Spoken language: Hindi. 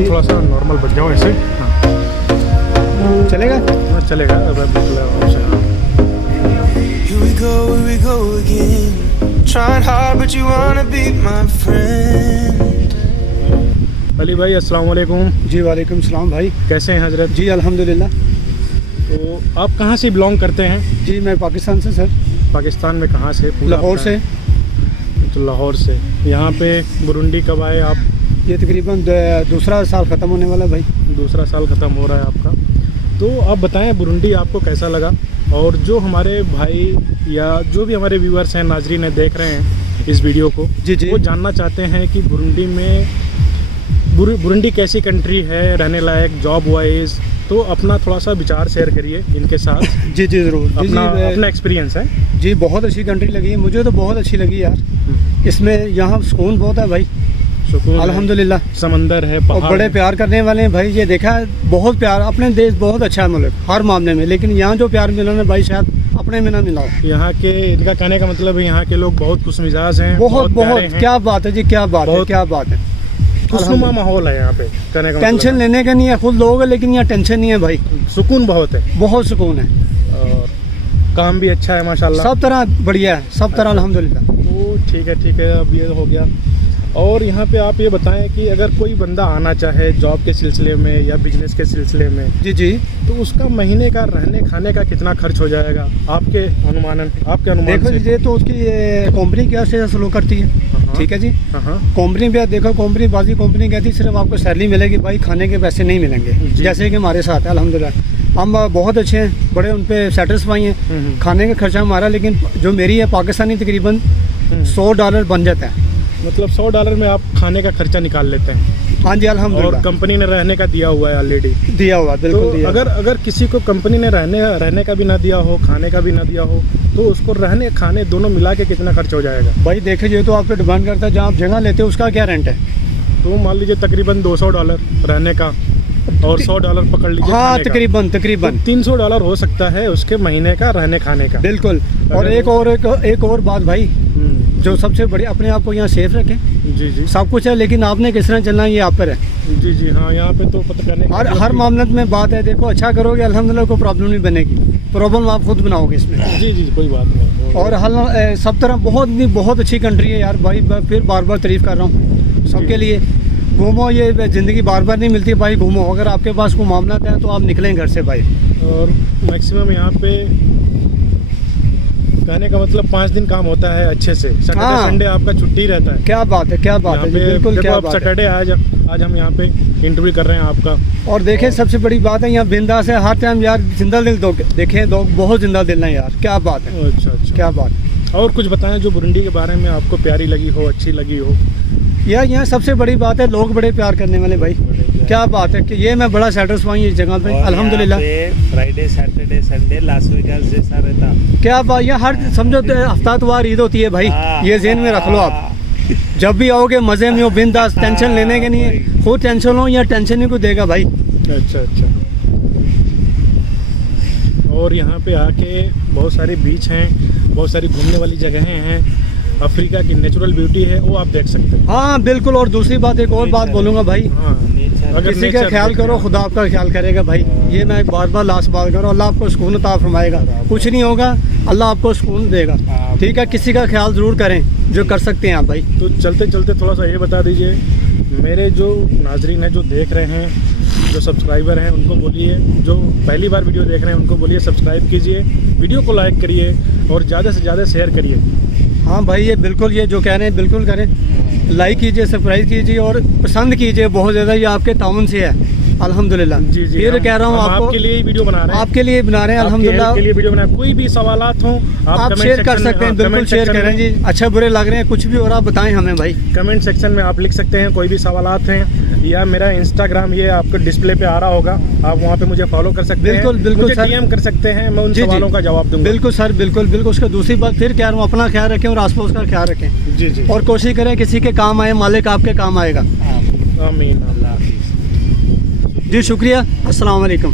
तुम थोड़ा सा नॉर्मल बच जाओ ऐसे। हाँ चलेगा? हाँ चलेगा। Here we go again. Trying hard but you wanna be my friend. Ali भाई अस्सलाम वालेकुम। जी वालेकुम सलाम भाई। कैसे हैं हजरत? जी अल्हम्दुलिल्लाह। तो आप कहाँ से बिलोंग करते हैं? जी मैं पाकिस्तान से सर। पाकिस्तान में कहाँ से? पूरा लाहौर से। तो लाहौर से यहाँ पे बुरुंडी कब आए आप? ये तकरीबन दूसरा साल ख़त्म होने वाला भाई। दूसरा साल ख़त्म हो रहा है आपका। तो आप बताएं बुरुंडी आपको कैसा लगा, और जो हमारे भाई या जो भी हमारे व्यूअर्स हैं, नाजरीन हैं, देख रहे हैं इस वीडियो को, जी जी। वो जानना चाहते हैं कि बुरुंडी में बुरुंडी कैसी कंट्री है, रहने लायक, जॉब वाइज, तो अपना थोड़ा सा विचार शेयर करिए इनके साथ। जी जी ज़रूर। अपना एक्सपीरियंस है। जी बहुत अच्छी कंट्री लगी है मुझे, तो बहुत अच्छी लगी यार। इसमें यहाँ सुकून बहुत है भाई, सुकून अल्हम्दुलिल्लाह। समंदर है, और पहाड़ बड़े है। प्यार करने वाले हैं भाई। ये देखा है बहुत प्यार, अपने देश बहुत अच्छा है मुल्क हर मामले में, लेकिन यहाँ जो प्यार मिला ना भाई शायद अपने में ना मिला हो। यहाँ के, इनका कहने का मतलब है यहाँ के लोग बहुत खुश मिजाज हैं, बहुत प्यारे बहुत हैं। क्या बात है जी, क्या बात है, क्या बात है। खुशनुमा माहौल है यहाँ पे, कहने का टेंशन मतलब लेने का नहीं है, खुद लोग है, लेकिन यहाँ टेंशन नहीं है भाई, है। सुकून बहुत है बहुत सुकून है। और काम भी अच्छा है माशाल्लाह। सब तरह बढ़िया है, सब तरह अल्हम्दुलिल्लाह। तो ठीक है, अब ये हो गया। और यहाँ पे आप ये बताएं कि अगर कोई बंदा आना चाहे जॉब के सिलसिले में या बिजनेस के सिलसिले में, जी जी। तो उसका महीने का रहने खाने का कितना खर्च हो जाएगा आपके अनुमान देखो से? जी, ये तो उसकी कंपनी क्या से स्लो करती है, हाँ। ठीक है जी। हाँ कंपनी भी देखो, कंपनी बाजी कंपनी कहती है सिर्फ आपको सैलरी मिलेगी भाई, खाने के पैसे नहीं मिलेंगे, जी। जैसे कि हमारे साथ है अल्हम्दुलिल्लाह। हम बहुत अच्छे हैं, बड़े उन पर सेटिस्फाई हैं। खाने का खर्चा हमारा, लेकिन जो मेरी है पाकिस्तानी तकरीबन $100 बन जाता है। मतलब $100 में आप खाने का खर्चा निकाल लेते हैं। हाँ जी और अल्हम्दुलिल्लाह। कंपनी ने रहने का दिया हुआ है ऑलरेडी। दिया हुआ, बिल्कुल तो दिया हुआ। अगर किसी को कंपनी ने रहने का भी ना दिया हो, खाने का भी ना दिया हो, तो उसको रहने खाने दोनों मिला के कितना खर्च हो जाएगा? भाई देखिए, ये तो आप पे डिमांड करता है, जहाँ आप जगह लेते हो उसका क्या रेंट है। तो मान लीजिए तकरीबन $200 रहने का, और $100 पकड़ लीजिए हाँ खाने का। तकरीबन तो $300 हो सकता है उसके महीने का रहने खाने का। बिल्कुल। और एक और बात भाई, जो सबसे बड़ी, अपने आप को यहाँ सेफ रखें। जी जी सब कुछ है, लेकिन आपने किस तरह चलना है ये आप पर है। जी हाँ, यहाँ पे तो पता करने का हर मामले में बात है, देखो अच्छा करोगे अल्हम्दुलिल्लाह कोई प्रॉब्लम नहीं बनेगी, प्रॉब्लम आप खुद बनाओगे इसमें। जी कोई बात नहीं। और हल सब तरह बहुत अच्छी कंट्री है यार भाई, मैं फिर बार तारीफ़ कर रहा हूँ सबके लिए। घूमो, ये ज़िंदगी बार नहीं मिलती भाई, घूमो। अगर आपके पास कोई मामला है तो आप निकलें घर से भाई। और मैक्सिमम यहाँ पे कहने का मतलब 5 दिन काम होता है अच्छे से। सैटरडे संडे आपका छुट्टी रहता है। क्या बात है, क्या बात है जी, बिल्कुल क्या बात है। सैटरडे आज हम यहाँ पे इंटरव्यू कर रहे हैं आपका। और देखें सबसे बड़ी बात है यहाँ बिंदास है हर टाइम यार, जिंदा दिल देखें लोग, बहुत जिंदा दिल है यार, क्या बात है। अच्छा क्या बात है। और कुछ बताएं जो बुरुंडी के बारे में आपको प्यारी लगी हो, अच्छी लगी हो। यार यहाँ सबसे बड़ी बात है, लोग बड़े प्यार करने वाले भाई, क्या बात है कि ये मैं बड़ा सेटिस्फाई इस जगह पे अल्हम्दुलिल्लाह। Friday Saturday Sunday Las Vegas जैसा रहता। क्या बात, यहाँ हर समझो हफ्तावार ईद होती है भाई, ये ज़हन में रख लो आप। जब भी आओगे मज़े में हो, बिंदास, टेंशन लेने के नहीं है, खुद टेंशन लो या टेंशन नहीं को देगा भाई। अच्छा। और यहाँ पे आके बहुत सारे बीच हैं, बहुत सारी घूमने वाली जगहें हैं, अफ्रीका की नेचुरल ब्यूटी है, वो आप देख सकते हैं। हाँ बिल्कुल। और दूसरी बात, एक और बात बोलूँगा भाई, हाँ, अगर किसी का ख्याल करो खुदा आपका ख्याल करेगा भाई। ये मैं बार लास्ट बात करूँ, अल्लाह आपको सुकून अता फरमाएगा। कुछ नहीं होगा, अल्लाह आपको सुकून देगा, ठीक है। किसी का ख्याल ज़रूर करें जो कर सकते हैं आप भाई। तो चलते थोड़ा सा ये बता दीजिए, मेरे जो नाजरीन हैं जो देख रहे हैं, जो सब्सक्राइबर हैं, उनको बोलिए, जो पहली बार वीडियो देख रहे हैं उनको बोलिए सब्सक्राइब कीजिए, वीडियो को लाइक करिए और ज़्यादा से ज़्यादा शेयर करिए। हाँ भाई, ये बिल्कुल, ये जो कह रहे हैं बिल्कुल करें, लाइक कीजिए, सब्सक्राइब कीजिए और पसंद कीजिए बहुत ज़्यादा, ये आपके ताउन से है अल्हम्दुलिल्लाह। जी फिर कह रहा हूँ आपको, आपके लिए वीडियो बना रहे हैं, आपके लिए बना रहे हैं अल्हम्दुलिल्लाह। के लिए वीडियो बना, कोई भी सवालात हो आप शेयर कर सकते हैं, बिल्कुल शेयर करें जी। अच्छे बुरे लग रहे हैं, कुछ भी हो रहा बताएं हमें भाई, कमेंट सेक्शन में आप लिख सकते हैं कोई भी सवालात हैं, या मेरा इंस्टाग्राम ये आपको डिस्प्ले पे आ रहा होगा, आप वहाँ पे मुझे फॉलो कर सकते हैं। बिल्कुल सर, डीएम कर सकते हैं, मैं उन सवालों का जवाब दूंगा। बिल्कुल सर, बिल्कुल। उसका दूसरी बात फिर कह रहा हूँ, अपना ख्याल रखें और आस पड़ोस का ख्याल रखें। जी और कोशिश करें किसी के काम आए, मालिक आपके काम आएगा। आमीन। अल्लाह हाफिज़। जी शुक्रिया, अस्सलाम वालेकुम।